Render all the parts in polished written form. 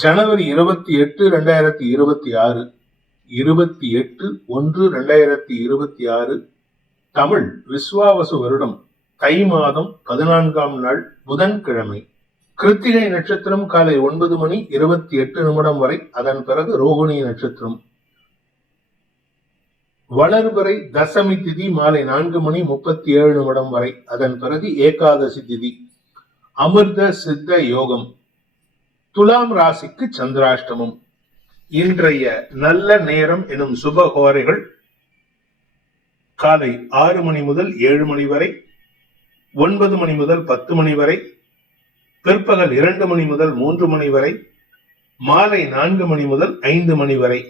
ஜனவரி 28, 2026, 28/1/2026, தமிழ் விஸ்வாவசு வருடம் தை மாதம் 14ஆம் நாள் புதன்கிழமை. கிருத்திகை நட்சத்திரம் காலை 9:28 வரை, அதன் பிறகு ரோகிணி நட்சத்திரம். வளர்பிறை தசமி திதி மாலை 4:37 வரை, அதன் பிறகு ஏகாதசி திதி. அமிர்த சித்த யோகம். துலாம் ராசிக்கு சந்திராஷ்டமம். இன்றைய நல்ல நேரம் எனும் சுபகோரைகள் காலை 6 மணி முதல் 7 மணி வரை, 9 மணி முதல் 10 மணி வரை, பிற்பகல் 2 மணி முதல் 3 மணி வரை, மாலை 4 மணி முதல் 5 மணி வரை.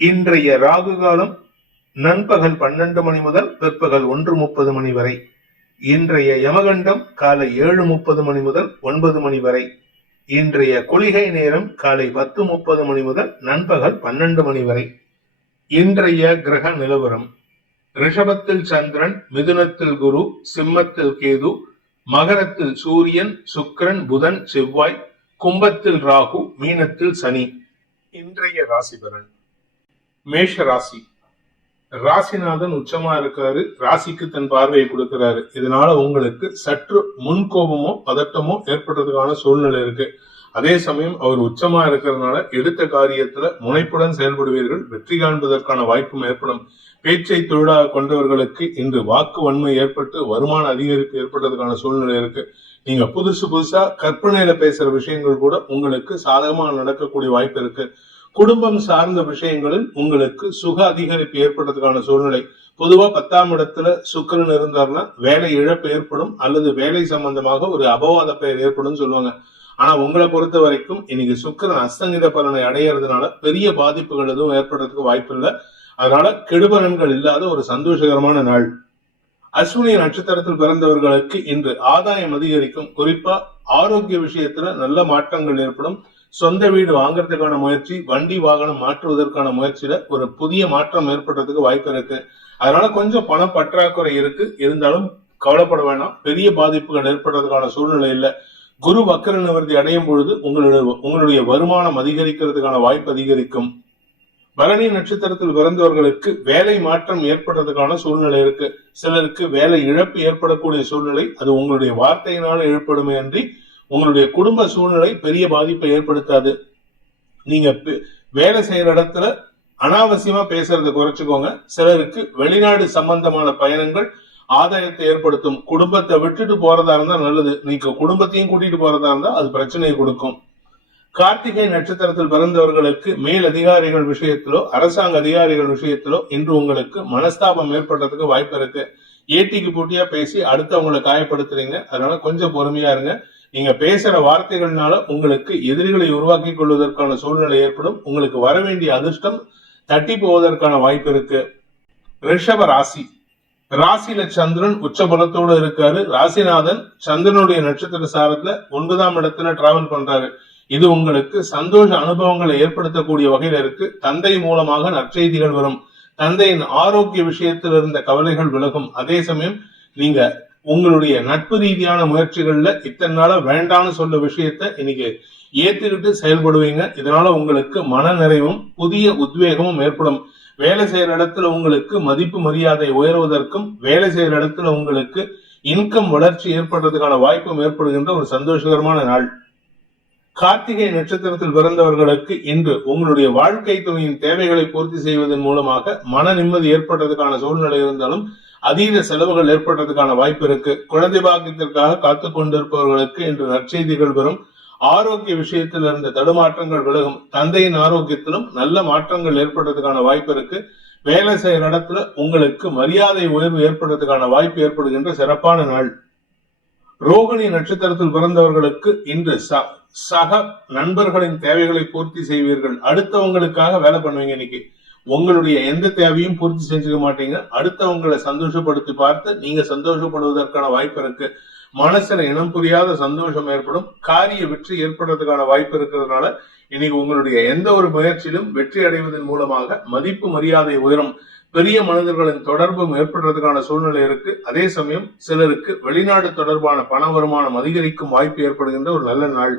இன்றைய ராகு காலம் நண்பகல் 12 மணி முதல் பிற்பகல் 1:30 மணி வரை. இன்றைய யமகண்டம் காலை 7:30 மணி முதல் 9 மணி வரை. இன்றைய குளிகை நேரம் காலை 10:30 மணி முதல் நண்பகல் 12 மணி வரை. இன்றைய கிரக நிலவரம்: ரிஷபத்தில் சந்திரன், மிதுனத்தில் குரு, சிம்மத்தில் கேது, மகரத்தில் சூரியன், சுக்கிரன், புதன், செவ்வாய், கும்பத்தில் ராகு, மீனத்தில் சனி. இன்றைய ராசி பலன்: மேஷ ராசி. ராசிநாதன் உச்சமா இருக்காரு, ராசிக்கு தன் பார்வையை கொடுக்கிறாரு. இதனால உங்களுக்கு சற்று முன்கோபமோ பதட்டமோ ஏற்படுறதுக்கான சூழ்நிலை இருக்கு. அதே சமயம் அவர் உச்சமா இருக்கிறதுனால எடுத்த காரியத்துல முனைப்புடன் செயல்படுவீர்கள், வெற்றி காண்பதற்கான வாய்ப்பும் ஏற்படும். பேச்சை தொழிலாக கொண்டவர்களுக்கு இன்று வாக்கு வன்மை ஏற்பட்டு வருமான அதிகரிப்பு ஏற்படுறதுக்கான சூழ்நிலை இருக்கு. நீங்க புதுசா கற்பனையில பேசுற விஷயங்கள் கூட உங்களுக்கு சாதகமாக நடக்கக்கூடிய வாய்ப்பு இருக்கு. குடும்பம் சார்ந்த விஷயங்களில் உங்களுக்கு சுக அதிகரிப்பு ஏற்படுறதுக்கான சூழ்நிலை. பொதுவா 10ஆம் இடத்துல சுக்கிரன் இருந்தார்னா வேலை இழப்பு ஏற்படும், அல்லது வேலை சம்பந்தமாக ஒரு அபவாத பெயர் ஏற்படும் சொல்லுவாங்க. ஆனா உங்களை பொறுத்த வரைக்கும் இன்னைக்கு சுக்கிரன் அஸ்தங்கித பலனை அடையிறதுனால பெரிய பாதிப்புகள் எதுவும் ஏற்படுறதுக்கு வாய்ப்பு இல்லை. அதனால கெடுபலன்கள் இல்லாத ஒரு சந்தோஷகரமான நாள். அஸ்வினி நட்சத்திரத்தில் பிறந்தவர்களுக்கு இன்று ஆதாயம் அதிகரிக்கும். குறிப்பா ஆரோக்கிய விஷயத்துல நல்ல மாற்றங்கள் ஏற்படும். சொந்த வீடு வாங்கறதுக்கான முயற்சி, வண்டி வாகனம் மாற்றுவதற்கான முயற்சியில ஒரு புதிய மாற்றம் ஏற்படுறதுக்கு வாய்ப்பு இருக்கு. அதனால கொஞ்சம் பண பற்றாக்குறை இருக்கு, இருந்தாலும் கவலைப்பட வேண்டாம். பெரிய பாதிப்புகள் ஏற்படுறதுக்கான சூழ்நிலை இல்லை. குரு வக்கர நிவர்த்தி அடையும் பொழுது உங்களுடைய வருமானம் அதிகரிக்கிறதுக்கான வாய்ப்பு அதிகரிக்கும். பரணி நட்சத்திரத்தில் பிறந்தவர்களுக்கு வேலை மாற்றம் ஏற்படுறதுக்கான சூழ்நிலை இருக்கு. சிலருக்கு வேலை இழப்பு ஏற்படக்கூடிய சூழ்நிலை. அது உங்களுடைய வார்த்தையினால ஏற்படுமே அன்றி உங்களுடைய குடும்ப சூழ்நிலை பெரிய பாதிப்பை ஏற்படுத்தாது. நீங்க வேலை செய்யற இடத்துல அனாவசியமா பேசுறதை குறைச்சுக்கோங்க. சிலருக்கு வெளிநாடு சம்பந்தமான பயணங்கள் ஆதாயத்தை ஏற்படுத்தும். குடும்பத்தை விட்டுட்டு போறதா இருந்தா நல்லது. நீங்க குடும்பத்தையும் கூட்டிட்டு போறதா இருந்தா அது பிரச்சனையை கொடுக்கும். கார்த்திகை நட்சத்திரத்தில் பிறந்தவர்களுக்கு மேல் அதிகாரிகள் விஷயத்திலோ அரசாங்க அதிகாரிகள் விஷயத்திலோ இன்று உங்களுக்கு மனஸ்தாபம் ஏற்படுறதுக்கு வாய்ப்பு இருக்கு. ஏட்டிக்கு போட்டியா பேசி அடுத்தவங்களை காயப்படுத்துறீங்க. அதனால கொஞ்சம் பொறுமையா இருங்க. நீங்க பேசுற வார்த்தைகள்னால உங்களுக்கு எதிரிகளை உருவாக்கி கொள்வதற்கான சூழ்நிலை ஏற்படும். உங்களுக்கு வர வேண்டிய அதிர்ஷ்டம் தட்டி போவதற்கான வாய்ப்பு இருக்கு. ரிஷப ராசி. ராசியில சந்திரன் உச்ச பலத்தோடு இருக்காரு. ராசிநாதன் சந்திரனுடைய நட்சத்திர சாரத்துல 9ஆம் இடத்துல டிராவல் பண்றாரு. இது உங்களுக்கு சந்தோஷ அனுபவங்களை ஏற்படுத்தக்கூடிய வகையில இருக்கு. தந்தை மூலமாக நற்செய்திகள் வரும். தந்தையின் ஆரோக்கிய விஷயத்தில் இருந்த கவலைகள் விலகும். அதே சமயம் நீங்க உங்களுடைய நட்பு ரீதியான முயற்சிகள்ல இத்தனை நாள வேண்டான்னு சொல்ல விஷயத்த இன்னைக்கு ஏத்துக்கிட்டு செயல்படுவீங்க. இதனால உங்களுக்கு மன நிறைவும் புதிய உத்வேகமும் ஏற்படும். வேலை செய்யற இடத்துல உங்களுக்கு மதிப்பு மரியாதை உயர்வதற்கும், வேலை செய்யற இடத்துல உங்களுக்கு இன்கம் வளர்ச்சி ஏற்படுறதுக்கான வாய்ப்பும் ஏற்படுகின்ற ஒரு சந்தோஷகரமான நாள். கார்த்திகை நட்சத்திரத்தில் பிறந்தவர்களுக்கு இன்று உங்களுடைய வாழ்க்கை துணையின் தேவைகளை பூர்த்தி செய்வதன் மூலமாக மன நிம்மதி ஏற்படுறதுக்கான சூழ்நிலை இருந்தாலும் அதீத செலவுகள் ஏற்படுறதுக்கான வாய்ப்பு இருக்கு. குழந்தை பாக்கியத்திற்காக காத்துக் கொண்டிருப்பவர்களுக்கு இன்று நற்செய்திகள் வரும். ஆரோக்கிய விஷயத்தில் இருந்த தடுமாற்றங்கள் விலகும். தந்தையின் ஆரோக்கியத்திலும் நல்ல மாற்றங்கள் ஏற்படுறதுக்கான வாய்ப்பு இருக்கு. வேலை செய்யற இடத்துல உங்களுக்கு மரியாதை உயர்வு ஏற்படுறதுக்கான வாய்ப்பு ஏற்படுகின்ற சிறப்பான நாள். ரோகிணி நட்சத்திரத்தில் பிறந்தவர்களுக்கு இன்று சக நண்பர்களின் தேவைகளை பூர்த்தி செய்வீர்கள். அடுத்தவங்களுக்காக வேலை பண்ணுவீங்க. இன்னைக்கு உங்களுடைய எந்த தேவையும் பூர்த்தி செஞ்சுக்க மாட்டீங்க. அடுத்தவங்களை சந்தோஷப்படுத்தி பார்த்து நீங்க சந்தோஷப்படுவதற்கான வாய்ப்பு இருக்கு. மனசுல இனம் புரியாத சந்தோஷம் ஏற்படும். காரிய வெற்றி ஏற்படுறதுக்கான வாய்ப்பு இருக்கிறதுனால இன்னைக்கு உங்களுடைய எந்த ஒரு முயற்சியிலும் வெற்றி அடைவதன் மூலமாக மதிப்பு மரியாதை உயரும். பெரிய மனிதர்களின் தொடர்பும் ஏற்படுறதுக்கான சூழ்நிலை இருக்கு. அதே சமயம் சிலருக்கு வெளிநாடு தொடர்பான பண வருமானம் அதிகரிக்கும் வாய்ப்பு ஏற்படுகின்ற ஒரு நல்ல நாள்.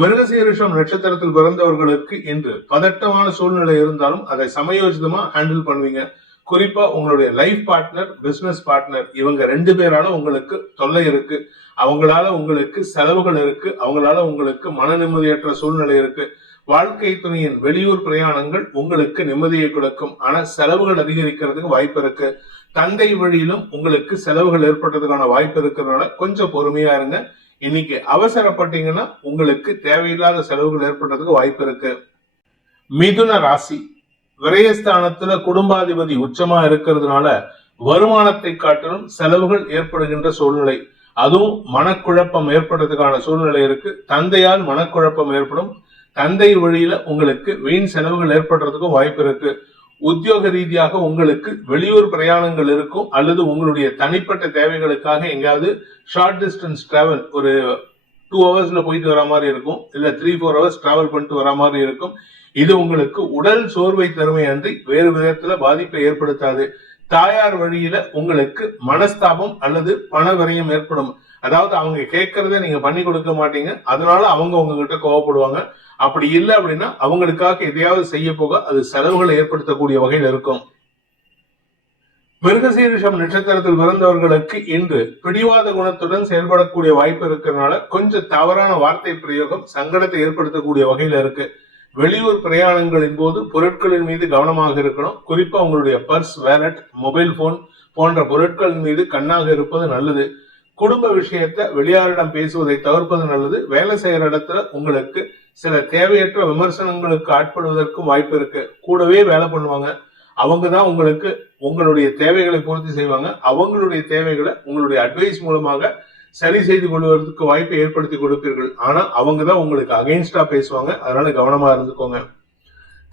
மிருகசீரிஷம் நட்சத்திரத்தில் பிறந்தவர்களுக்கு இன்று பதட்டமான சூழ்நிலை இருந்தாலும் அதை சமயோஜிதமா ஹேண்டில் பண்ணுவீங்க. குறிப்பா உங்களுடைய லைஃப் பார்ட்னர், பிசினஸ் பார்ட்னர், இவங்க 2 பேரால உங்களுக்கு தொல்லை இருக்கு, அவங்களால உங்களுக்கு செலவுகள் இருக்கு, அவங்களால உங்களுக்கு மன நிம்மதியற்ற சூழ்நிலை இருக்கு. வாழ்க்கை துணையின் வெளியூர் பிரயாணங்கள் உங்களுக்கு நிம்மதியை கொடுக்கும், ஆனா செலவுகள் அதிகரிக்கிறதுக்கு வாய்ப்பு இருக்கு. தந்தை வழியிலும் உங்களுக்கு செலவுகள் ஏற்பட்டதுக்கான வாய்ப்பு இருக்கிறதுனால கொஞ்சம் பொறுமையா இருங்க. இன்னைக்கு அவசரப்பட்டீங்கன்னா உங்களுக்கு தேவையில்லாத செலவுகள் ஏற்படுறதுக்கு வாய்ப்பு இருக்கு. மிதுன ராசி விரயஸ்தானத்துல குடும்பாதிபதி உச்சமா இருக்கிறதுனால வருமானத்தை காட்டிலும் செலவுகள் ஏற்படுகின்ற சூழ்நிலை, அதுவும் மனக்குழப்பம் ஏற்படுறதுக்கான சூழ்நிலை இருக்கு. தந்தையால் மனக்குழப்பம் ஏற்படும், தந்தை வழியில உங்களுக்கு வீண் செலவுகள் ஏற்படுறதுக்கும் வாய்ப்பு இருக்கு. உத்தியோக ரீதியாக உங்களுக்கு வெளியூர் பிரயாணங்கள் இருக்கும், அல்லது உங்களுடைய தனிப்பட்ட தேவைகளுக்காக எங்கேயாவது ஷார்ட் டிஸ்டன்ஸ் டிராவல், ஒரு 2 ஹவர்ஸ்ல போயிட்டு வர மாதிரி இருக்கும், இல்ல 3-4 ஹவர்ஸ் டிராவல் பண்ணிட்டு வர மாதிரி இருக்கும். இது உங்களுக்கு உடல் சோர்வை தருமை அன்றி வேறு விதத்துல பாதிப்பை ஏற்படுத்தாது. தாயார் வழியில உங்களுக்கு மனஸ்தாபம் அல்லது பண விரயம் ஏற்படும். அதாவது அவங்க கேட்கறத நீங்க பண்ணி கொடுக்க மாட்டீங்க, அதனால அவங்க உங்ககிட்ட கோவப்படுவாங்க. அப்படி இல்லை அப்படின்னா அவங்களுக்காக எதையாவது செய்ய போக அது செலவுகளை ஏற்படுத்தக்கூடிய வகையில் இருக்கும். மிருகசீரிஷம் நட்சத்திரத்தில் பிறந்தவர்களுக்கு இன்று பிடிவாத குணத்துடன் செயல்படக்கூடிய வாய்ப்பு இருக்கிறதுனால கொஞ்சம் தவறான வார்த்தை பிரயோகம் சங்கடத்தை ஏற்படுத்தக்கூடிய வகையில இருக்கு. வெளியூர் பிரயாணங்களின் போது பொருட்களின் மீது கவனமாக இருக்கணும். குறிப்பா உங்களுடைய பர்ஸ், வேலட், மொபைல் போன் போன்ற பொருட்களின் மீது கண்ணாக இருப்பது நல்லது. குடும்ப விஷயத்தை வெளியாரிடம் பேசுவதை தவிர்ப்பது நல்லது. வேலை செய்யற இடத்துல உங்களுக்கு சில தேவையற்ற விமர்சனங்களுக்கு ஆட்படுவதற்கும் வாய்ப்பு இருக்கு. கூடவே வேலை பண்ணுவாங்க, அவங்கதான் உங்களுக்கு உங்களுடைய தேவைகளை பூர்த்தி செய்வாங்க. அவங்களுடைய தேவைகளை உங்களுடைய அட்வைஸ் மூலமாக சரி செய்து கொள்வதற்கு வாய்ப்பை ஏற்படுத்தி கொடுப்பீர்கள். ஆனா அவங்கதான் உங்களுக்கு அகைன்ஸ்டா பேசுவாங்க, அதனால கவனமா இருந்துக்கோங்க.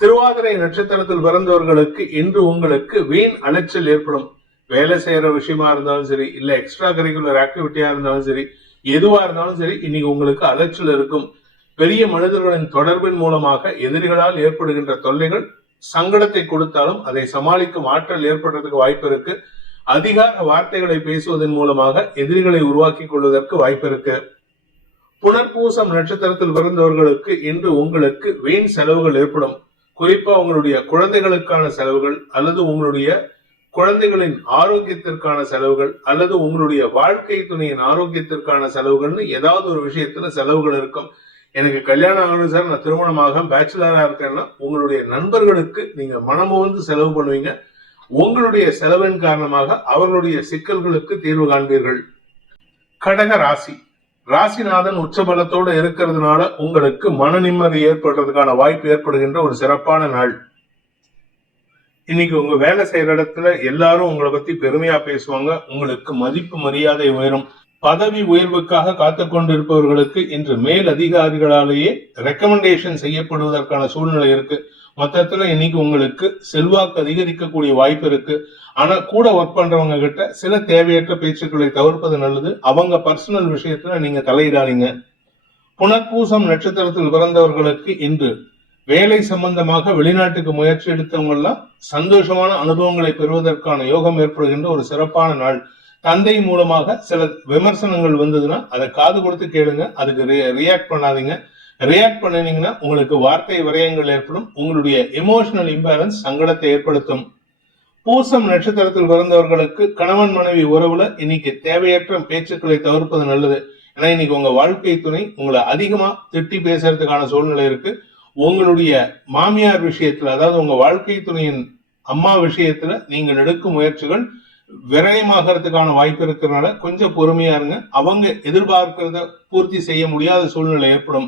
திருவாதிரை நட்சத்திரத்தில் பிறந்தவர்களுக்கு இன்று உங்களுக்கு வீண் அலைச்சல் ஏற்படும். வேலை செய்யற விஷயமா இருந்தாலும் சரி, இல்ல எக்ஸ்ட்ரா கரிக்குலர் ஆக்டிவிட்டியா இருந்தாலும் சரி, எதுவா இருந்தாலும் சரி, இன்னைக்கு உங்களுக்கு அலைச்சல் இருக்கும். பெரிய மனிதர்களின் தொடர்பின் மூலமாக எதிரிகளால் ஏற்படுகின்ற தொல்லைகள் சங்கடத்தை கொடுத்தாலும் அதை சமாளிக்கும் ஆற்றல் ஏற்படுறதுக்கு வாய்ப்பு இருக்கு. அதிகார வார்த்தைகளை பேசுவதன் மூலமாக எதிரிகளை உருவாக்கி கொள்வதற்கு வாய்ப்பு இருக்கு. புனர்பூசம் நட்சத்திரத்தில் பிறந்தவர்களுக்கு இன்று உங்களுக்கு வீண் செலவுகள் ஏற்படும். குறிப்பா உங்களுடைய குழந்தைகளுக்கான செலவுகள், அல்லது உங்களுடைய குழந்தைகளின் ஆரோக்கியத்திற்கான செலவுகள், அல்லது உங்களுடைய வாழ்க்கை துணையின் ஆரோக்கியத்திற்கான செலவுகள்னு ஏதாவது ஒரு விஷயத்துல செலவுகள் இருக்கும். எனக்கு கல்யாணம் ஆகணும் சார், நான் திருமணமாக பேச்சுலரா இருக்கேன்னா உங்களுடைய நண்பர்களுக்கு நீங்க மனமுவந்து செலவு பண்ணுவீங்க. உங்களுடைய செலவின் காரணமாக அவர்களுடைய சிக்கல்களுக்கு தீர்வு காண்பீர்கள். கடக ராசி ராசிநாதன் உச்சபலத்தோடு இருக்கிறதுனால உங்களுக்கு மன நிம்மதி ஏற்படுறதுக்கான வாய்ப்பு ஏற்படுகின்ற ஒரு சிறப்பான நாள். இன்னைக்கு உங்க வேலை செய்யற இடத்துல எல்லாரும் உங்களை பத்தி பெருமையா பேசுவாங்க, உங்களுக்கு மதிப்பு மரியாதை உயரும். பதவி உயர்வுக்காக காத்து கொண்டிருப்பவர்களுக்கு இன்று மேல் அதிகாரிகளாலேயே ரெக்கமெண்டேஷன் செய்யப்படுவதற்கான சூழ்நிலை இருக்கு. மொத்தத்துல இன்னைக்கு உங்களுக்கு செல்வாக்கு அதிகரிக்கக்கூடிய வாய்ப்பு இருக்கு. ஆனா கூட ஒர்க் பண்றவங்க கிட்ட சில தேவையற்ற பேச்சுக்களை தவிர்ப்பது நல்லது. அவங்க பர்சனல் விஷயத்துல நீங்க தலையிடாதீங்க. புனர்பூசம் நட்சத்திரத்தில் பிறந்தவர்களுக்கு இன்று வேலை சம்பந்தமாக வெளிநாட்டுக்கு முயற்சி எடுத்தவங்க எல்லாம் சந்தோஷமான அனுபவங்களை பெறுவதற்கான யோகம் ஏற்படுகின்ற ஒரு சிறப்பான நாள். தந்தை மூலமாக சில விமர்சனங்கள் வந்ததுன்னா அதை காது கொடுத்து கேளுங்க, அதுக்கு ரியாக்ட் பண்ணாதீங்க. ரியாக்ட் பண்ணினீங்கன்னா உங்களுக்கு வார்த்தை விரயங்கள் ஏற்படும். உங்களுடைய எமோஷனல் இம்பேலன்ஸ் சங்கடத்தை ஏற்படுத்தும். பூசம் நட்சத்திரத்தில் பிறந்தவர்களுக்கு கணவன் மனைவி உறவுல இன்னைக்கு தேவையற்ற பேச்சுக்களை தவிர்ப்பது நல்லது. ஏன்னா இன்னைக்கு உங்க வாழ்க்கை துணை உங்களை அதிகமா திட்டி பேசுறதுக்கான சூழ்நிலை இருக்கு. உங்களுடைய மாமியார் விஷயத்துல, அதாவது உங்க வாழ்க்கை துணையின் அம்மா விஷயத்துல நீங்கள் எடுக்கும் முயற்சிகள் விரயமாகறதுக்கான வாய்ப்பு இருக்கிறதுனால கொஞ்சம் பொறுமையா இருங்க. அவங்க எதிர்பார்க்கிறத பூர்த்தி செய்ய முடியாத சூழ்நிலை ஏற்படும்.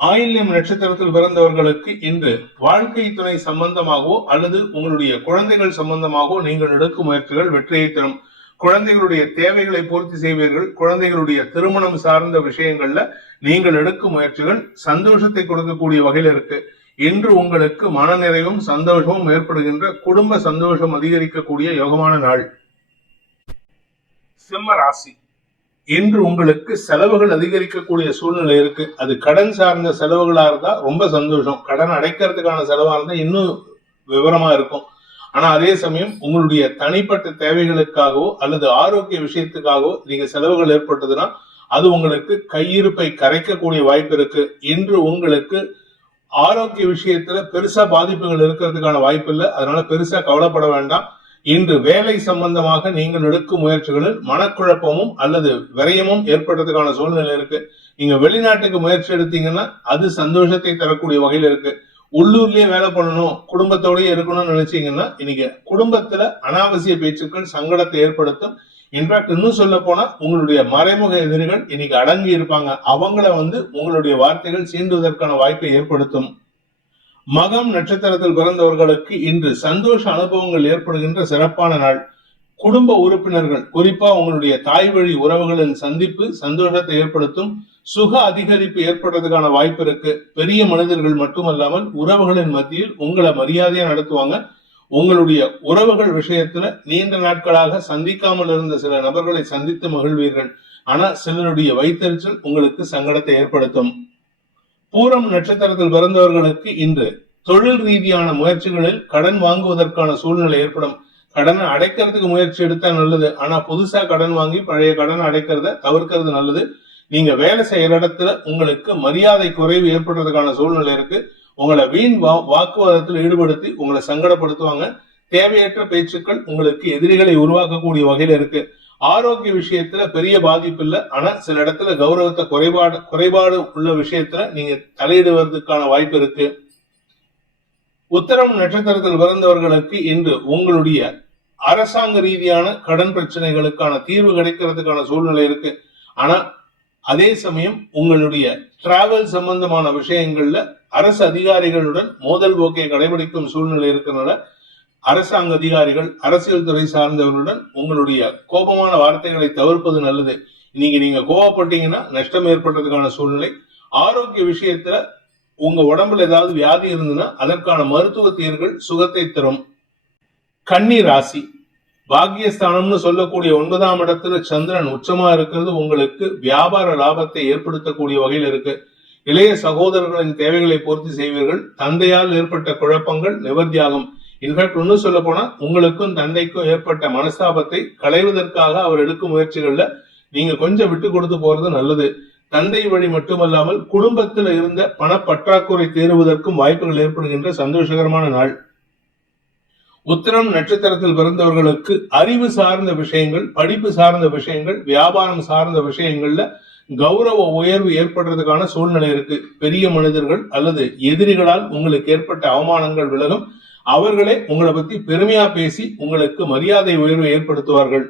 ஆயில்யம் நட்சத்திரத்தில் பிறந்தவர்களுக்கு இன்று வாழ்க்கை துணை சம்பந்தமாகவோ அல்லது உங்களுடைய குழந்தைகள் சம்பந்தமாகவோ நீங்கள் எடுக்கும் முயற்சிகள் வெற்றியை தரும். குழந்தைகளுடைய தேவைகளை பூர்த்தி செய்வீர்கள். குழந்தைகளுடைய திருமணம் சார்ந்த விஷயங்கள்ல நீங்கள் எடுக்கும் முயற்சிகள் சந்தோஷத்தை கொடுக்கக்கூடிய வகையில் இருக்கு. இன்று உங்களுக்கு மனநிறைவும் சந்தோஷமும் ஏற்படுகின்ற, குடும்ப சந்தோஷம் அதிகரிக்கக்கூடிய யோகமான நாள். சிம்ம ராசி இன்று உங்களுக்கு செலவுகள் அதிகரிக்கக்கூடிய சூழ்நிலை இருக்கு. அது கடன் சார்ந்த செலவுகளா இருந்தா ரொம்ப சந்தோஷம். கடன் அடைக்கிறதுக்கான செலவா இருந்தா இன்னும் விவரமா இருக்கும். ஆனா அதே சமயம் உங்களுடைய தனிப்பட்ட தேவைகளுக்காகவோ அல்லது ஆரோக்கிய விஷயத்துக்காகவோ நீங்க செலவுகள் ஏற்பட்டதுன்னா அது உங்களுக்கு கையிருப்பை கரைக்கக்கூடிய வாய்ப்பு இருக்கு. இன்று உங்களுக்கு ஆரோக்கிய விஷயத்துல பெருசா பாதிப்புகள் இருக்கிறதுக்கான வாய்ப்பு இல்லை. அதனால பெருசா கவலைப்பட வேண்டாம். இன்று வேலை சம்பந்தமாக நீங்கள் எடுக்கும் முயற்சிகளில் மனக்குழப்பமும் அல்லது விரயமும் ஏற்படுறதுக்கான சூழ்நிலை இருக்கு. நீங்க வெளிநாட்டுக்கு முயற்சி எடுத்தீங்கன்னா அது சந்தோஷத்தை தரக்கூடிய வகையில் இருக்கு. உள்ளூர்லயே வேலை பண்ணணும், குடும்பத்தோடய இருக்கணும்னு நினைச்சீங்கன்னா இன்னைக்கு குடும்பத்துல அனாவசிய பேச்சுக்கள் சங்கடத்தை ஏற்படுத்தும். இன்ஃபேக்ட் இன்னும் சொல்ல போனா உங்களுடைய மறைமுக எதிரிகள் இன்னைக்கு அடங்கி இருப்பாங்க. அவங்கள உங்களுடைய வார்த்தைகள் சீண்டுவதற்கான வாய்ப்பை ஏற்படுத்தும். மகம் நட்சத்திரத்தில் பிறந்தவர்களுக்கு இன்று சந்தோஷ அனுபவங்கள் ஏற்படுகின்ற சிறப்பான நாள். குடும்ப உறுப்பினர்கள், குறிப்பா உங்களுடைய தாய் வழி உறவுகளின் சந்திப்பு சந்தோஷத்தை ஏற்படுத்தும். சுக அதிகரிப்பு ஏற்படுறதுக்கான வாய்ப்பு இருக்கு. பெரிய மனிதர்கள் மட்டுமல்லாமல் உறவுகளின் மத்தியில் உங்களை மரியாதையா நடத்துவாங்க. உங்களுடைய உறவுகள் விஷயத்துல நீண்ட நாட்களாக சந்திக்காமல் இருந்த சில நபர்களை சந்தித்து மகிழ்வீர்கள். ஆனா சிலருடைய வைத்தறிச்சல் உங்களுக்கு சங்கடத்தை ஏற்படுத்தும். பூரம் நட்சத்திரத்தில் பிறந்தவர்களுக்கு இன்று தொழில் ரீதியான முயற்சிகளில் கடன் வாங்குவதற்கான சூழ்நிலை ஏற்படும். கடனை அடைக்கிறதுக்கு முயற்சி எடுத்தா நல்லது. ஆனா புதுசா கடன் வாங்கி பழைய கடனை அடைக்கிறத தவிர்க்கிறது நல்லது. நீங்க வேலை செய்யற இடத்துல உங்களுக்கு மரியாதை குறைவு ஏற்படுறதுக்கான சூழ்நிலை இருக்கு. உங்களை வீண் வாக்குவாதத்தில் ஈடுபடுத்தி உங்களை சங்கடப்படுத்துவாங்க. தேவையற்ற பேச்சுக்கள் உங்களுக்கு எதிரிகளை உருவாக்கக்கூடிய வகையில இருக்கு. ஆரோக்கிய விஷயத்துல பெரிய பாதிப்பு இல்லை. ஆனா சில இடத்துல கௌரவத்தை குறைபாடு உள்ள விஷயத்துல நீங்க தலையிடுவதற்கான வாய்ப்பு இருக்கு. உத்தரம் நட்சத்திரத்தில் பிறந்தவர்களுக்கு இன்று உங்களுடைய அரசாங்க ரீதியான கடன் பிரச்சனைகளுக்கான தீர்வு கிடைக்கிறதுக்கான சூழ்நிலை இருக்கு. ஆனா அதே சமயம் உங்களுடைய டிராவல் சம்பந்தமான விஷயங்கள்ல அரசு அதிகாரிகளுடன் மோதல் போக்கை கடைபிடிக்கும் சூழ்நிலை இருக்கிறதுனால அரசாங்க அதிகாரிகள், அரசியல் துறை சார்ந்தவர்களுடன் உங்களுடைய கோபமான வார்த்தைகளை தவிர்ப்பது நல்லது. இன்னைக்கு நீங்க கோபப்பட்டீங்கன்னா நஷ்டம் ஏற்படுறதுக்கான சூழ்நிலை. ஆரோக்கிய விஷயத்துல உங்க உடம்புல ஏதாவது வியாதி இருந்ததுன்னா அதற்கான மருத்துவ தீர்வுகள் சுகத்தை தரும். கன்னி ராசி, பாக்கியஸ்தானம்னு சொல்லக்கூடிய 9ஆம் இடத்துல சந்திரன் உச்சமா இருக்கிறது உங்களுக்கு வியாபார லாபத்தை ஏற்படுத்தக்கூடிய வகையில் இருக்கு. இளைய சகோதரர்களின் தேவைகளை பூர்த்தி செய்வீர்கள். தந்தையால் ஏற்பட்ட குழப்பங்கள் நிவர்த்தியாகும். இன்ஃபேக்ட் இன்னும் சொல்ல போனா உங்களுக்கும் தந்தைக்கும் ஏற்பட்ட மனஸ்தாபத்தை களைவதற்காக அவர் எடுக்கும் முயற்சிகள்ல நீங்க கொஞ்சம் விட்டு கொடுத்து போறது நல்லது. தந்தை வழி மட்டுமல்லாமல் குடும்பத்தில் இருந்த பணப்பற்றாக்குறை தீருவதற்கும் வாய்ப்புகள் ஏற்படுகின்ற சந்தோஷகரமான நாள். உத்திரம் நட்சத்திரத்தில் பிறந்தவர்களுக்கு அறிவு சார்ந்த விஷயங்கள், படிப்பு சார்ந்த விஷயங்கள், வியாபாரம் சார்ந்த விஷயங்கள்ல கௌரவ உயர்வு ஏற்படுறதுக்கான சூழ்நிலை இருக்கு. பெரிய மனிதர்கள் அல்லது எதிரிகளால் உங்களுக்கு ஏற்பட்ட அவமானங்கள் விலகும். அவர்களே உங்களை பத்தி பெருமையா பேசி உங்களுக்கு மரியாதை உயர்வை ஏற்படுத்துவார்கள்.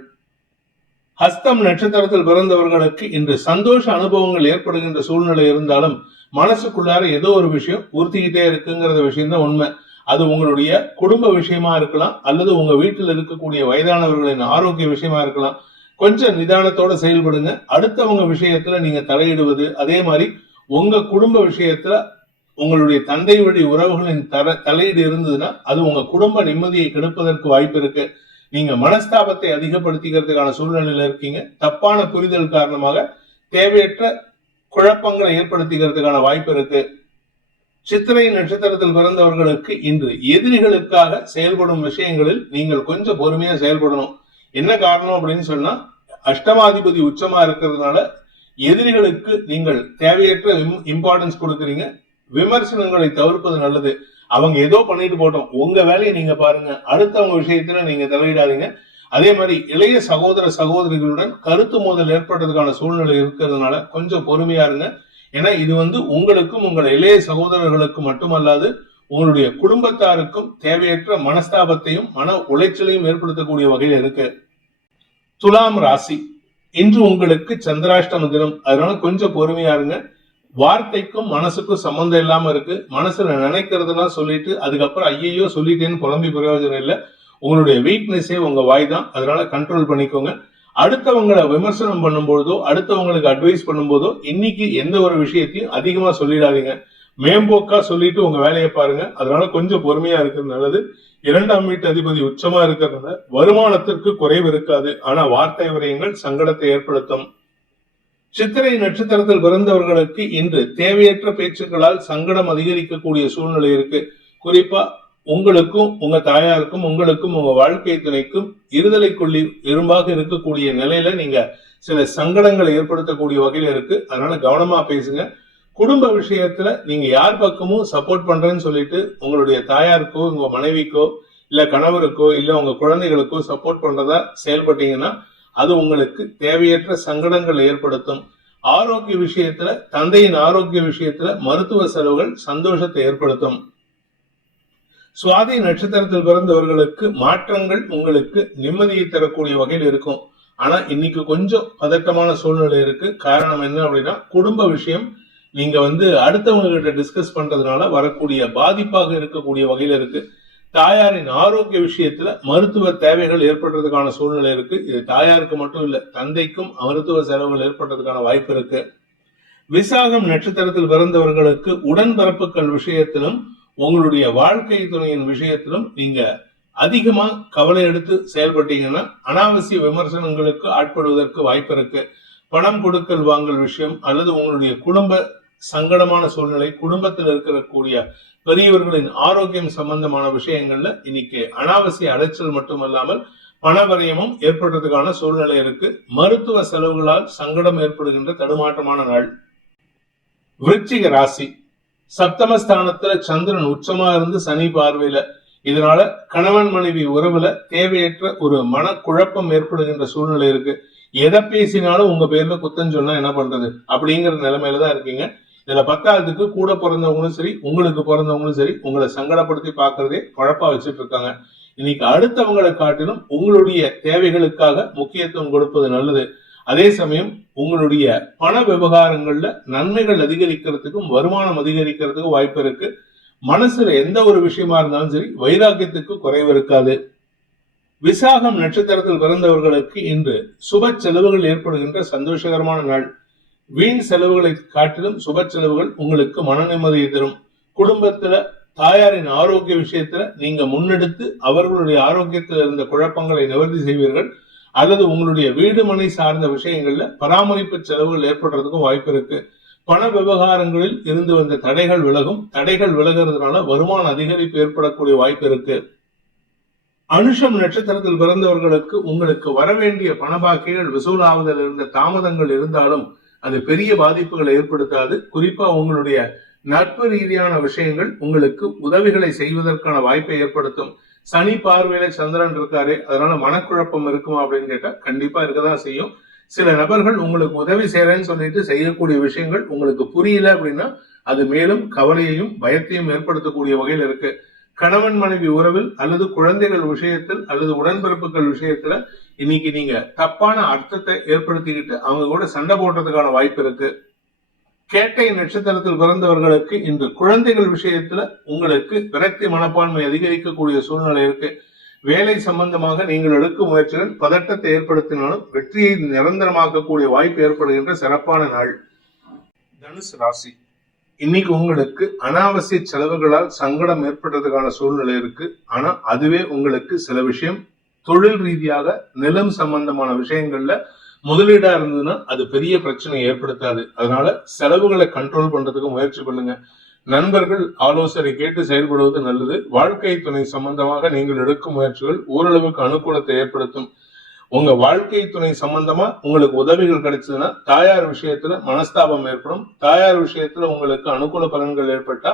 ஹஸ்தம் நட்சத்திரத்தில் பிறந்தவர்களுக்கு இன்று சந்தோஷ அனுபவங்கள் ஏற்படுகின்ற சூழ்நிலை இருந்தாலும் மனசுக்குள்ளார ஏதோ ஒரு விஷயம் உறுத்திக்கிட்டே இருக்குங்கிறத விஷயம் தான் உண்மை. அது உங்களுடைய குடும்ப விஷயமா இருக்கலாம் அல்லது உங்க வீட்டில் இருக்கக்கூடிய வயதானவர்களின் ஆரோக்கிய விஷயமா இருக்கலாம். கொஞ்சம் நிதானத்தோட செயல்படுங்க. அடுத்தவங்க விஷயத்துல நீங்க தலையிடுவது, அதே மாதிரி உங்க குடும்ப விஷயத்துல உங்களுடைய தந்தை வழி உறவுகளின் தலையீடு இருந்ததுன்னா அது உங்க குடும்ப நிம்மதியை கெடுப்பதற்கு வாய்ப்பு இருக்கு. நீங்க மனஸ்தாபத்தை அதிகப்படுத்திக்கிறதுக்கான சூழ்நிலையில இருக்கீங்க. தப்பான புரிதல் காரணமாக தேவையற்ற குழப்பங்களை ஏற்படுத்திக்கிறதுக்கான வாய்ப்பு இருக்கு. சித்திரை நட்சத்திரத்தில் பிறந்தவர்களுக்கு இன்று எதிரிகளுக்காக செயல்படும் விஷயங்களில் நீங்கள் கொஞ்சம் பொறுமையா செயல்படணும். என்ன காரணம் அப்படின்னு சொன்னா அஷ்டமாதிபதி உச்சமா இருக்கிறதுனால எதிரிகளுக்கு நீங்கள் தேவையற்ற இம்பார்ட்டன்ஸ் கொடுக்கறீங்க. விமர்சனங்களை தவிர்ப்பது நல்லது. அவங்க ஏதோ பண்ணிட்டு போட்டோம், உங்க வேலையை நீங்க பாருங்க. அடுத்தவங்க விஷயத்துல நீங்க தலையிடாதீங்க. அதே மாதிரி இளைய சகோதர சகோதரிகளுடன் கருத்து மோதல் ஏற்படுறதுக்கான சூழ்நிலை இருக்கிறதுனால கொஞ்சம் பொறுமையா இருங்க. ஏன்னா இது உங்களுக்கும் உங்கள் இளைய சகோதரர்களுக்கும் மட்டுமல்லாது உங்களுடைய குடும்பத்தாருக்கும் தேவையற்ற மனஸ்தாபத்தையும் மன உளைச்சலையும் ஏற்படுத்தக்கூடிய வகையில் இருக்கு. துலாம் ராசி, இன்று உங்களுக்கு சந்திராஷ்டம தினம். அதனால கொஞ்சம் பொறுமையா இருங்க. வார்த்தைக்கும் மனசுக்கும் சம்பந்தம் இல்லாம இருக்கு. மனசுல நினைக்கிறதெல்லாம் சொல்லிட்டு அதுக்கப்புறம் ஐயோ சொல்லிட்டேன்னு புலம்பி பிரயோஜனம் இல்லை. உங்களுடைய வீக்னஸே உங்க வாய் தான். அதனால கண்ட்ரோல் பண்ணிக்கோங்க. அடுத்தவங்களை விமர்சனம் பண்ணும்போதோ அடுத்தவங்களுக்கு அட்வைஸ் பண்ணும்போதோ இன்னைக்கு எந்த ஒரு விஷயத்தையும் அதிகமா சொல்லிடாதீங்க. மேம்போக்கா சொல்லிட்டு உங்க வேலையை பாருங்க. அதனால கொஞ்சம் பொறுமையா இருக்கிறது நல்லது. 2ஆம் வீட்டு அதிபதி உச்சமா இருக்கிறதுனால வருமானத்திற்கு குறைவு இருக்காது. ஆனா வார்த்தை விரயங்கள் சங்கடத்தை ஏற்படுத்தும். சித்திரை நட்சத்திரத்தில் பிறந்தவர்களுக்கு இன்று தேவையற்ற பேச்சுக்களால் சங்கடம் அதிகரிக்கக்கூடிய சூழ்நிலை இருக்கு. குறிப்பா உங்களுக்கும் உங்க தாயாருக்கும் உங்களுக்கும் உங்க வாழ்க்கை துணைக்கும் இருதலைக்குள்ளி இரும்பாக இருக்கக்கூடிய நிலையில நீங்க சில சங்கடங்களை ஏற்படுத்தக்கூடிய வகையில இருக்கு. அதனால கவனமா பேசுங்க. குடும்ப விஷயத்துல நீங்க யார் பக்கமும் சப்போர்ட் பண்றேன்னு சொல்லிட்டு உங்களுடைய தாயாருக்கோ உங்க மனைவிக்கோ இல்ல கணவருக்கோ இல்ல உங்க குழந்தைகளுக்கோ சப்போர்ட் பண்றதா செயல்பட்டீங்கன்னா அது உங்களுக்கு தேவையற்ற சங்கடங்கள் ஏற்படுத்தும். ஆரோக்கிய விஷயத்துல தந்தையின் ஆரோக்கிய விஷயத்துல மருத்துவ செலவுகள் சந்தோஷத்தை ஏற்படுத்தும். சுவாதி நட்சத்திரத்தில் பிறந்தவர்களுக்கு மாற்றங்கள் உங்களுக்கு நிம்மதியை தரக்கூடிய வகையில் இருக்கும். ஆனா இன்னைக்கு கொஞ்சம் பதட்டமான சூழ்நிலை இருக்கு. காரணம் என்ன அப்படின்னா குடும்ப விஷயம் நீங்க அடுத்தவங்க கிட்ட டிஸ்கஸ் பண்றதுனால வரக்கூடிய பாதிப்பாக இருக்கக்கூடிய வகையில இருக்கு. தாயாரின் ஆரோக்கிய விஷயத்துல மருத்துவ தேவைகள் ஏற்படுறதுக்கான சூழ்நிலை இருக்கு. இது தாயாருக்கு மட்டும் இல்ல, தந்தைக்கும் மருத்துவ செலவுகள் ஏற்படுறதுக்கான வாய்ப்பு இருக்கு. விசாகம் நட்சத்திரத்தில் பிறந்தவர்களுக்கு உடன்பிறப்புகள் விஷயத்திலும் உங்களுடைய வாழ்க்கை துணையின் விஷயத்திலும் நீங்க அதிகமா கவலை எடுத்து செயல்பட்டீங்கன்னா அனாவசிய விமர்சனங்களுக்கு ஆட்படுவதற்கு வாய்ப்பு இருக்கு. பணம் கொடுக்கல் வாங்கல் விஷயம் அல்லது உங்களுடைய குடும்ப சங்கடமான சூழ்நிலை, குடும்பத்தில் இருக்கக்கூடிய பெரியவர்களின் ஆரோக்கியம் சம்பந்தமான விஷயங்கள்ல இன்னைக்கு அனாவசிய அலைச்சல் மட்டுமல்லாமல் பணவரையமும் ஏற்படுறதுக்கான சூழ்நிலை இருக்கு. மருத்துவ செலவுகளால் சங்கடம் ஏற்படுகின்ற தடுமாற்றமான நாள். விருச்சிக ராசி, சப்தமஸ்தானத்துல சந்திரன் உச்சமா இருந்து சனி பார்வையில, இதனால கணவன் மனைவி உறவுல தேவையற்ற ஒரு மனக்குழப்பம் ஏற்படுகின்ற சூழ்நிலை இருக்கு. எதை பேசினாலும் உங்க பேர்ல குத்தம் சொன்னா என்ன பண்றது அப்படிங்கிற நிலைமையில தான் இருக்கீங்க. இதுல பத்தாவதுக்கு கூட பிறந்தவங்களும் சரி உங்களுக்கு பிறந்தவங்களும் சரி உங்களை சங்கடப்படுத்தி பாக்குறதே குழப்பா வச்சுட்டு இருக்காங்க. இன்னைக்கு அடுத்தவங்களை காட்டிலும் உங்களுடைய தேவைகளுக்காக முக்கியத்துவம் கொடுப்பது நல்லது. அதே சமயம் உங்களுடைய பண விவகாரங்கள்ல நன்மைகள் அதிகரிக்கிறதுக்கும் வருமானம் அதிகரிக்கிறதுக்கும் வாய்ப்பு இருக்கு. மனசுல எந்த ஒரு விஷயமா இருந்தாலும் சரி வைராக்கியத்துக்கு குறைவு இருக்காது. விசாகம் நட்சத்திரத்தில் பிறந்தவர்களுக்கு இன்று சுப செலவுகள் ஏற்படுகின்ற சந்தோஷகரமான நாள். வீண் செலவுகளை காட்டிலும் சுப செலவுகள் உங்களுக்கு மன நிம்மதியை தரும். குடும்பத்துல தாயாரின் ஆரோக்கிய விஷயத்துல நீங்க முன்னெடுத்து அவர்களுடைய ஆரோக்கியத்தில் இருந்த குழப்பங்களை நிவர்த்தி செய்வீர்கள். அல்லது உங்களுடைய வீடு மனை சார்ந்த விஷயங்கள்ல பராமரிப்பு செலவுகள் ஏற்படுறதுக்கும் வாய்ப்பு இருக்கு. பண விவகாரங்களில் இருந்து வந்த தடைகள் விலகும். தடைகள் விலகிறதுனால வருமான அதிகரிப்பு ஏற்படக்கூடிய வாய்ப்பு இருக்கு. அனுஷம் நட்சத்திரத்தில் பிறந்தவர்களுக்கு உங்களுக்கு வரவேண்டிய பணபாக்கிகள் வசூலாவதில் இருந்த தாமதங்கள் இருந்தாலும் அது பெரிய பாதிப்புகளை ஏற்படுத்தாது. குறிப்பா உங்களுடைய நட்பு ரீதியான விஷயங்கள் உங்களுக்கு உதவிகளை செய்வதற்கான வாய்ப்பை ஏற்படுத்தும். சனி பார்வையில சந்திரன் இருக்காரு, அதனால மனக்குழப்பம் இருக்குமா அப்படின்னு கேட்டா கண்டிப்பா இருக்கதான் செய்யும். சில நபர்கள் உங்களுக்கு உதவி செய்யறேன்னு சொல்லிட்டு செய்யக்கூடிய விஷயங்கள் உங்களுக்கு புரியல அப்படின்னா அது மேலும் கவலையையும் பயத்தையும் ஏற்படுத்தக்கூடிய வகையில் இருக்கு. கணவன் மனைவி உறவில் அல்லது குழந்தைகள் விஷயத்தில் அல்லது உடன்பிறப்புகள் விஷயத்துல இன்னைக்கு நீங்க தப்பான அர்த்தத்தை ஏற்படுத்திக்கிட்டு அவங்க கூட சண்டை போடுறதுக்கான வாய்ப்பு இருக்கு. கேட்டை நட்சத்திரத்தில் பிறந்தவர்களுக்கு இன்று குழந்தைகள் விஷயத்துல உங்களுக்கு விரக்தி மனப்பான்மை அதிகரிக்கக்கூடிய சூழ்நிலை இருக்கு. வேலை சம்பந்தமாக நீங்கள் எடுக்கும் முயற்சிகள் பதட்டத்தை ஏற்படுத்தினாலும் வெற்றியை நிரந்தரமாக்கக்கூடிய வாய்ப்பு ஏற்படுகின்ற சிறப்பான நாள். தனுசு ராசி, இன்னைக்கு உங்களுக்கு அனாவசிய செலவுகளால் சங்கடம் ஏற்படுறதுக்கான சூழ்நிலை இருக்கு. ஆனா அதுவே உங்களுக்கு சில விஷயம் தொழில் ரீதியாக நிலம் சம்பந்தமான விஷயங்கள்ல முதலீடா இருந்ததுன்னா அது பெரிய பிரச்சனை ஏற்படுத்தாது. அதனால செலவுகளை கண்ட்ரோல் பண்றதுக்கு முயற்சி பண்ணுங்க. நண்பர்கள் ஆலோசனை கேட்டு செயல்படுவது நல்லது. வாழ்க்கை துணை சம்பந்தமாக நீங்கள் எடுக்கும் முயற்சிகள் ஓரளவுக்கு அனுகூலத்தை ஏற்படுத்தும். உங்க வாழ்க்கை துணை சம்பந்தமா உங்களுக்கு உதவிகள் கிடைச்சதுன்னா தாயார் விஷயத்துல மனஸ்தாபம் ஏற்படும். தாயார் விஷயத்துல உங்களுக்கு அனுகூல பலன்கள் ஏற்பட்டா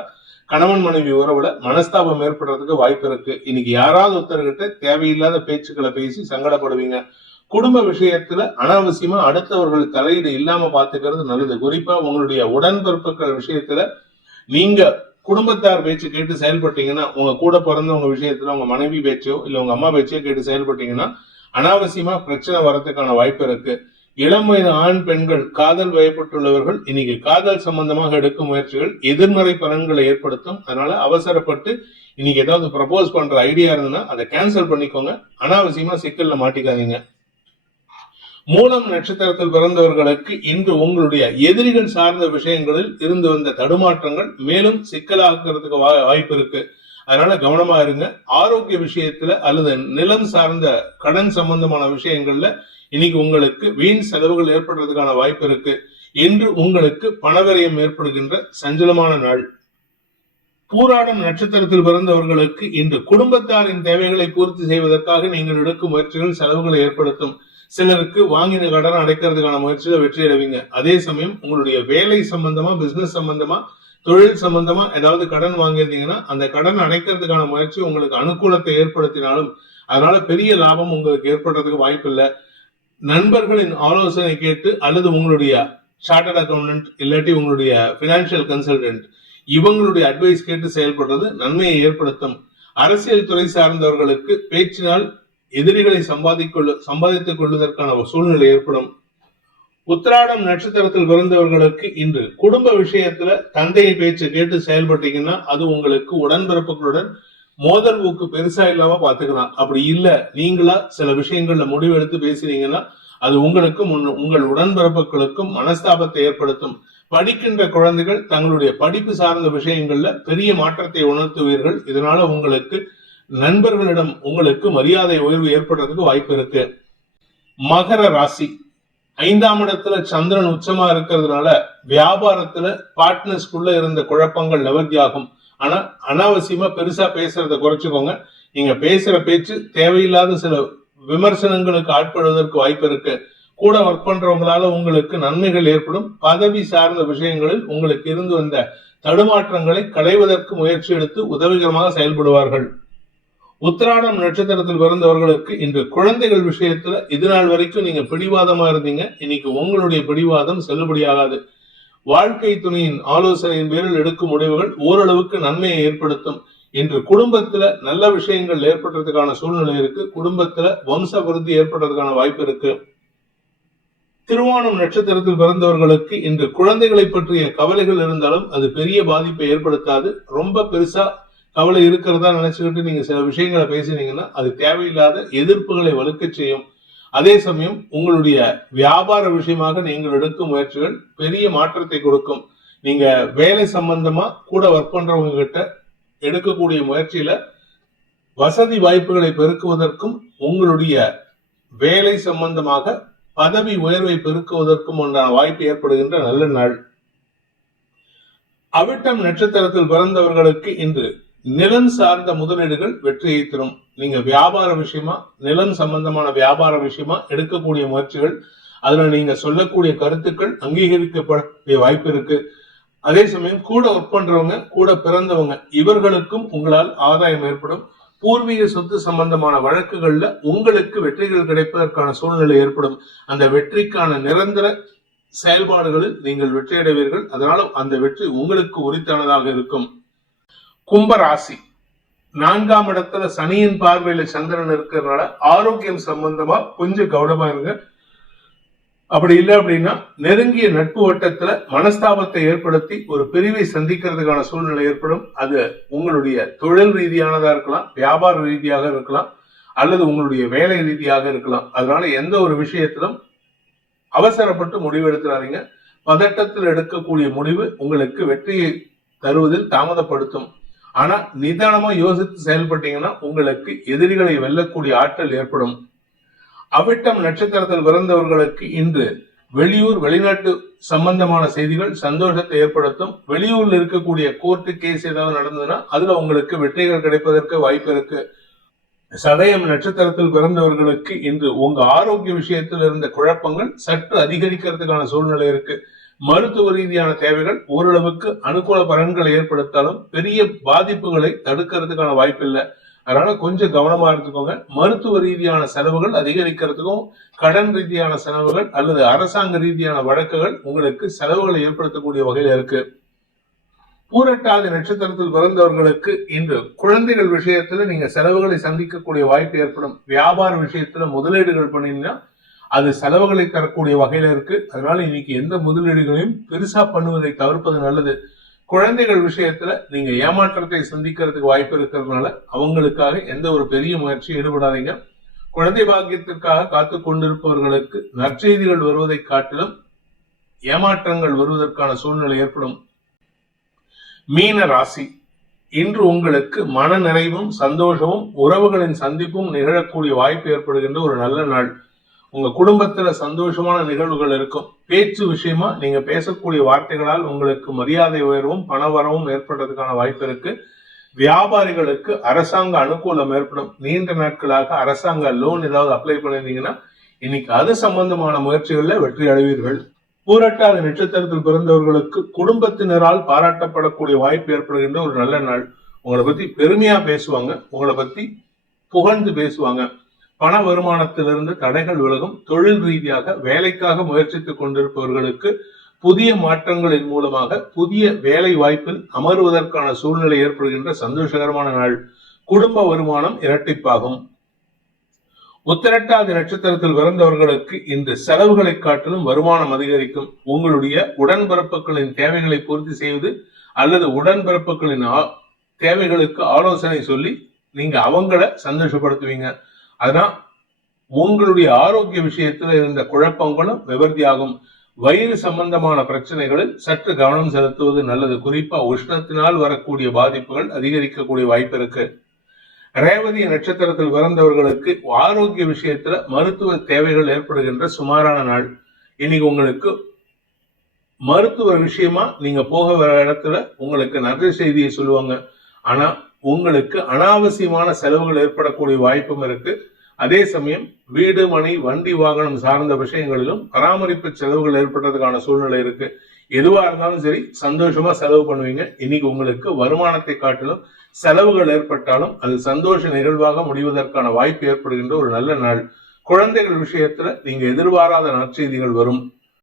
கணவன் மனைவி உறவுல மனஸ்தாபம் ஏற்படுறதுக்கு வாய்ப்பு இருக்கு. இன்னைக்கு யாராவது ஒருத்தர்கிட்ட தேவையில்லாத பேச்சுக்களை பேசி சங்கடப்படுவீங்க. குடும்ப விஷயத்துல அனாவசியமா அடுத்தவர்கள் தலையீடு இல்லாம பாத்துக்கிறது நல்லது. குறிப்பா உங்களுடைய உடன்பிறப்புகள் விஷயத்துல நீங்க குடும்பத்தார் பேச்சு கேட்டு செயல்பட்டீங்கன்னா, உங்க கூட பிறந்தவங்க விஷயத்துல உங்க மனைவி பேச்சோ இல்ல உங்க அம்மா பேச்சோ கேட்டு செயல்பட்டீங்கன்னா அனாவசியமா பிரச்சனை வரதுக்கான வாய்ப்பு இருக்கு. இளம் வயது ஆண் பெண்கள் காதல் வயப்பட்டுள்ளவர்கள் இன்னைக்கு காதல் சம்பந்தமாக எடுக்கும் முயற்சிகள் எதிர்மறை பலன்களை ஏற்படுத்தும். அதனால அவசரப்பட்டு இன்னைக்கு ஏதாவது ப்ரப்போஸ் பண்ற ஐடியா இருந்ததுன்னா அதை கேன்சல் பண்ணிக்கோங்க. அனாவசியமா சிக்கல்ல மாட்டிக்காதீங்க. மூலம் நட்சத்திரத்தில் பிறந்தவர்களுக்கு இன்று உங்களுடைய எதிரிகள் சார்ந்த விஷயங்களில் இருந்து வந்த தடுமாற்றங்கள் மேலும் சிக்கலாக்குறதுக்கு வாய்ப்பு இருக்கு. அதனால கவனமா இருங்க. ஆரோக்கிய விஷயத்துல அல்லது நிலம் சார்ந்த கடன் சம்பந்தமான விஷயங்கள்ல இன்னைக்கு உங்களுக்கு வீண் செலவுகள் ஏற்படுறதுக்கான வாய்ப்பு இருக்கு. இன்று உங்களுக்கு பணவிரயம் ஏற்படுகின்ற சஞ்சலமான நாள். பூராடம் நட்சத்திரத்தில் பிறந்தவர்களுக்கு இன்று குடும்பத்தாரின் தேவைகளை பூர்த்தி செய்வதற்காக நீங்கள் எடுக்கும் முயற்சிகள் செலவுகளை ஏற்படுத்தும். சிலருக்கு வாங்கின கடன் அடைக்கிறதுக்கான முயற்சியில வெற்றி அடைவீங்க. அதே சமயம் உங்களுடைய வேலை சம்பந்தமா, பிசினஸ் சம்பந்தமா, தொழில் சம்பந்தமா ஏதாவது கடன் வாங்கியிருந்தீங்கன்னா அந்த கடன் அடைக்கிறதுக்கான முயற்சி உங்களுக்கு அனுகூலத்தை ஏற்படுத்தினாலும் அதனால பெரிய லாபம் உங்களுக்கு ஏற்படுறதுக்கு வாய்ப்பு இல்லை. நண்பர்களின் ஆலோசனை கேட்டு அல்லது உங்களுடைய சார்ட்டர்ட் அக்கௌண்டன்ட் இல்லாட்டி உங்களுடைய பினான்சியல் கன்சல்டன்ட் இவங்களுடைய அட்வைஸ் கேட்டு செயல்படுறது நன்மையை ஏற்படுத்தும். அரசியல் துறை சார்ந்தவர்களுக்கு பேச்சினால் எதிரிகளை சம்பாதித்துக் கொள்வதற்கான சூழ்நிலை ஏற்படும். உத்திராடம் நட்சத்திரத்தில் பிறந்தவர்களுக்கு இன்று குடும்ப விஷயத்துல தந்தையை பேச்சு கேட்டு செயல்பட்டீங்கன்னா அது உங்களுக்கு உடன்பிறப்புகளுடன் மோதல் ஊக்கு பெருசா இல்லாம பாத்துக்கலாம். அப்படி இல்ல நீங்களா சில விஷயங்கள்ல முடிவெடுத்து பேசினீங்கன்னா அது உங்களுக்கும் உங்கள் உடன்பிறப்புகளுக்கும் மனஸ்தாபத்தை ஏற்படுத்தும். படிக்கின்ற குழந்தைகள் தங்களுடைய படிப்பு சார்ந்த விஷயங்கள்ல பெரிய மாற்றத்தை உணர்த்துவீர்கள். இதனால உங்களுக்கு நண்பர்களிடம் உங்களுக்கு மரியாதை உயர்வு ஏற்படுறதுக்கு வாய்ப்பு இருக்கு. மகர ராசி 5ஆம் இடத்துல சந்திரன் உச்சமா இருக்கிறதுனால வியாபாரத்துல பார்ட்னர்ஸ்குள்ள இருந்த குழப்பங்கள் நிவர்த்தி ஆகும். ஆனா அனாவசியமா பெருசா பேசுறத குறைச்சுக்கோங்க. நீங்க பேசுற பேச்சு தேவையில்லாத சில விமர்சனங்களுக்கு ஆட்படுவதற்கு வாய்ப்பு இருக்கு. கூட ஒர்க் பண்றவங்களால உங்களுக்கு நன்மைகள் ஏற்படும். பதவி சார்ந்த விஷயங்களில் உங்களுக்கு இருந்து வந்த தடுமாற்றங்களை களைவதற்கு முயற்சி எடுத்து உதவிகரமாக செயல்படுவார்கள். உத்திராடம் நட்சத்திரத்தில் பிறந்தவர்களுக்கு இன்று குழந்தைகள் விஷயத்துல இது நாள் வரைக்கும் நீங்க பிடிவாதமா இருந்தீங்க. இன்னைக்கு உங்களுடைய பிடிவாதம் செல்லுபடியாகாது. வாழ்க்கை துணையின் ஆலோசனையின் பேரில் எடுக்கும் முடிவுகள் ஓரளவுக்கு நன்மையை ஏற்படுத்தும். இன்று குடும்பத்துல நல்ல விஷயங்கள் ஏற்படுறதுக்கான சூழ்நிலை இருக்கு. குடும்பத்துல வம்ச விருத்தி ஏற்படுறதுக்கான வாய்ப்பு இருக்கு. திருவோணம் நட்சத்திரத்தில் பிறந்தவர்களுக்கு இன்று குழந்தைகளை பற்றிய கவலைகள் இருந்தாலும் அது பெரிய பாதிப்பை ஏற்படுத்தாது. ரொம்ப பெருசா கவலை இருக்கிறதா நினைச்சுக்கிட்டு நீங்க சில விஷயங்களை பேசினீங்கன்னா அது தேவையில்லாத எதிர்ப்புகளை வலுக்க செய்யும். அதே சமயம் உங்களுடைய வியாபார விஷயமாக நீங்கள் எடுக்கும் முயற்சிகள் பெரிய மாற்றத்தை கொடுக்கும். நீங்க வேலை சம்பந்தமா கூட ஒர்க் பண்றவங்க கிட்ட எடுக்கக்கூடிய முயற்சியில வசதி வாய்ப்புகளை பெருக்குவதற்கும் உங்களுடைய வேலை சம்பந்தமாக பதவி உயர்வை பெருக்குவதற்கும் உண்டான வாய்ப்பு ஏற்படுகின்ற நல்ல நாள். அவிட்டம் நட்சத்திரத்தில் பிறந்தவர்களுக்கு இன்று நிலம் சார்ந்த முதலீடுகள் வெற்றியை தரும். நீங்க வியாபார விஷயமா, நிலம் சம்பந்தமான வியாபார விஷயமா எடுக்கக்கூடிய முயற்சிகள், அதுல நீங்க சொல்லக்கூடிய கருத்துக்கள் அங்கீகரிக்கப்பட வாய்ப்பு இருக்கு. அதே சமயம் கூட ஒர்க் பண்றவங்க, கூட பிறந்தவங்க இவர்களுக்கும் உங்களால் ஆதாயம் ஏற்படும். பூர்வீக சொத்து சம்பந்தமான வழக்குகள்ல உங்களுக்கு வெற்றிகள் கிடைப்பதற்கான சூழ்நிலை ஏற்படும். அந்த வெற்றிக்கான நிரந்தர செயல்பாடுகளில் நீங்கள் வெற்றி அடைவீர்கள். அதனால அந்த வெற்றி உங்களுக்கு உரித்தானதாக இருக்கும். கும்பராசி 4ஆம் இடத்துல சனியின் பார்வையில சந்திரன் இருக்கிறதுனால ஆரோக்கியம் சம்பந்தமா கொஞ்சம் கவனமா இருங்க. அப்படி இல்லை அப்படின்னா நெருங்கிய நட்பு வட்டத்துல மனஸ்தாபத்தை ஏற்படுத்தி ஒரு பிரிவை சந்திக்கிறதுக்கான சூழ்நிலை ஏற்படும். அது உங்களுடைய தொழில் ரீதியானதா இருக்கலாம், வியாபார ரீதியாக இருக்கலாம், அல்லது உங்களுடைய வேலை ரீதியாக இருக்கலாம். அதனால எந்த ஒரு விஷயத்திலும் அவசரப்பட்டு முடிவெடுத்துறாதீங்க. பதட்டத்தில் எடுக்கக்கூடிய முடிவு உங்களுக்கு வெற்றியை தருவதில் தாமதப்படுத்தும். ஆனா நிதானமா யோசித்து செயல்பட்டீங்கன்னா உங்களுக்கு எதிரிகளை வெல்லக்கூடிய ஆற்றல் ஏற்படும். அவிட்டம் நட்சத்திரத்தில் பிறந்தவர்களுக்கு இன்று வெளியூர் வெளிநாட்டு சம்பந்தமான செய்திகள் சந்தோஷத்தை ஏற்படுத்தும். வெளியூர்ல இருக்கக்கூடிய கோர்ட்டு கேஸ் ஏதாவது நடந்ததுன்னா அதுல உங்களுக்கு வெற்றிகள் கிடைப்பதற்கு வாய்ப்பு இருக்கு. சதயம் நட்சத்திரத்தில் பிறந்தவர்களுக்கு இன்று உங்க ஆரோக்கிய விஷயத்தில் இருந்த குழப்பங்கள் சற்று அதிகரிக்கிறதுக்கான சூழ்நிலை இருக்கு. மருத்துவ ரீதியான தேவைகள் ஓரளவுக்கு அனுகூல பலன்களை ஏற்படுத்தாலும் பெரிய பாதிப்புகளை தடுக்கிறதுக்கான வாய்ப்பு இல்லை. அதனால கொஞ்சம் கவனமா இருந்துக்கோங்க. மருத்துவ ரீதியான செலவுகள் அதிகரிக்கிறதுக்கும் கடன் ரீதியான செலவுகள் அல்லது அரசாங்க ரீதியான வழக்குகள் உங்களுக்கு செலவுகளை ஏற்படுத்தக்கூடிய வகையில இருக்கு. பூரட்டாதி நட்சத்திரத்தில் பிறந்தவர்களுக்கு இன்று குழந்தைகள் விஷயத்துல நீங்க செலவுகளை சந்திக்கக்கூடிய வாய்ப்பு ஏற்படும். வியாபார விஷயத்துல முதலீடுகள் பண்ணீங்கன்னா அது செலவுகளை தரக்கூடிய வகையில இருக்கு. அதனால இன்னைக்கு எந்த முதலீடுகளையும் பெருசா பண்ணுவதை தவிர்ப்பது நல்லது. குழந்தைகள் விஷயத்துல நீங்க ஏமாற்றத்தை சந்திக்கிறதுக்கு வாய்ப்பு இருக்கிறதுனால அவங்களுக்காக எந்த ஒரு பெரிய முயற்சியும் ஈடுபடாதீங்க. குழந்தை பாக்கியத்திற்காக காத்து கொண்டிருப்பவர்களுக்கு நற்செய்திகள் வருவதை காட்டிலும் ஏமாற்றங்கள் வருவதற்கான சூழ்நிலை ஏற்படும். மீன ராசி இன்று உங்களுக்கு மன நிறைவும் சந்தோஷமும் உறவுகளின் சந்திப்பும் நிகழக்கூடிய வாய்ப்பு ஏற்படுகின்ற ஒரு நல்ல நாள். உங்க குடும்பத்துல சந்தோஷமான நிகழ்வுகள் இருக்கும். பேச்சு விஷயமா நீங்க பேசக்கூடிய வார்த்தைகளால் உங்களுக்கு மரியாதை உயர்வும் பண வரவும் ஏற்படுறதுக்கான வாய்ப்பு இருக்கு. வியாபாரிகளுக்கு அரசாங்க அனுகூலம் ஏற்படும். நீண்ட நாட்களாக அரசாங்க லோன் ஏதாவது அப்ளை பண்ணிருந்தீங்கன்னா இன்னைக்கு அது சம்பந்தமான முயற்சிகள்ல வெற்றி அடைவீர்கள். பூரட்டாதி நட்சத்திரத்தில் பிறந்தவர்களுக்கு குடும்பத்தினரால் பாராட்டப்படக்கூடிய வாய்ப்பு ஏற்படுகின்ற ஒரு நல்ல நாள். உங்களை பத்தி பெருமையா பேசுவாங்க, உங்களை பத்தி புகழ்ந்து பேசுவாங்க. பண வருமானத்திலிருந்து தடைகள் விலகும். தொழில் ரீதியாக வேலைக்காக முயற்சித்துக் கொண்டிருப்பவர்களுக்கு புதிய மாற்றங்களின் மூலமாக புதிய வேலை வாய்ப்பில் அமர்வதற்கான சூழ்நிலை ஏற்படுகின்ற சந்தோஷகரமான நாள். குடும்ப வருமானம் இரட்டிப்பாகும். உத்திரட்டாதி நட்சத்திரத்தில் பிறந்தவர்களுக்கு இந்த செலவுகளை காட்டிலும் வருமானம் அதிகரிக்கும். உங்களுடைய உடன்பிறப்புகளின் தேவைகளை பூர்த்தி செய்வது அல்லது உடன்பிறப்புகளின் தேவைகளுக்கு ஆலோசனை சொல்லி நீங்க அவங்கள சந்தோஷப்படுத்துவீங்க. அதனால் உங்களுடைய ஆரோக்கிய விஷயத்துல இருந்த குழப்பங்களும் நிவர்த்தியாகும். வயிறு சம்பந்தமான பிரச்சனைகளில் சற்று கவனம் செலுத்துவது நல்லது. குறிப்பா உஷ்ணத்தினால் வரக்கூடிய பாதிப்புகள் அதிகரிக்கக்கூடிய வாய்ப்பு இருக்கு. ரேவதி நட்சத்திரத்தில் பிறந்தவர்களுக்கு ஆரோக்கிய விஷயத்துல மருத்துவ தேவைகள் ஏற்படுகின்ற சுமாரான நாள். இன்னைக்கு உங்களுக்கு மருத்துவ விஷயமா நீங்க போக வர இடத்துல உங்களுக்கு நல்ல செய்தியை சொல்லுவாங்க. ஆனா உங்களுக்கு அனாவசியமான செலவுகள் ஏற்படக்கூடிய வாய்ப்பும் இருக்கு. அதே சமயம் வீடு மனை வண்டி வாகனம் சார்ந்த விஷயங்களிலும் பராமரிப்பு செலவுகள் ஏற்படுறதுக்கான சூழ்நிலை இருக்கு. எதுவா இருந்தாலும் சரி சந்தோஷமா செலவு பண்ணுவீங்க. இன்னைக்கு உங்களுக்கு வருமானத்தை காட்டிலும் செலவுகள் ஏற்பட்டாலும் அது சந்தோஷ நிகழ்வாக முடிவதற்கான வாய்ப்பு ஏற்படுகின்ற ஒரு நல்ல நாள். குழந்தைகள் விஷயத்துல நீங்க எதிர்பாராத நற்செய்திகள் வரும்.